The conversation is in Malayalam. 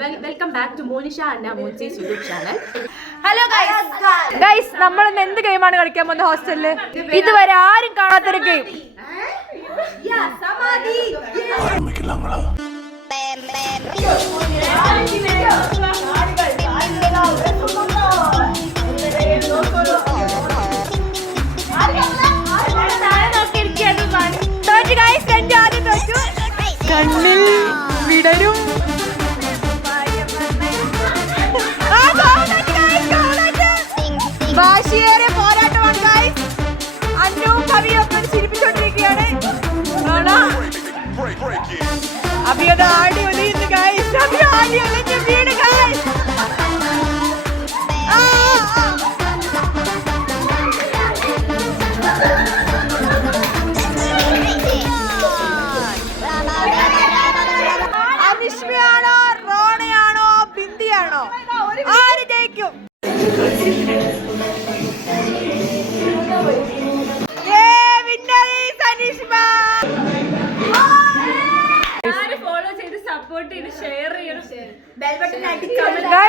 Welcome back to Monisha and മോൻസീസ് യൂട്യൂബ് ചാനൽ. ഹലോ ഗൈസ്, നമ്മൾ ഇന്ന് എന്ത് ഗെയിമാണ് കളിക്കാൻ പോകുന്നത് ഹോസ്റ്റലില്? ഇതുവരെ ആരും കാണാത്തൊരു ഗെയിം. കണ്ണിൽ വിടരും വാശിയേറെ പോരാട്ടമാണ് ഗൈസ്. അന്നവും കവിയൊക്കെ ചിരിപ്പിച്ചോണ്ടിരിക്കുകയാണ്. അഭിയുടെ ആടി ഒലിയുന്നു ഗൈസ്. അഭിയ ആടി ഒലിഞ്ഞു വീട് ഗൈസ്. അനിഷ്മയാണോ റോണയാണോ ബിന്ദിയാണോ? ആര് ജയിക്കും? ഫോളോ ചെയ്ത് സപ്പോർട്ട് ചെയ്ത് ഷെയർ ചെയ്യണം. ബെൽ ബട്ടൺ അടിക്കണം.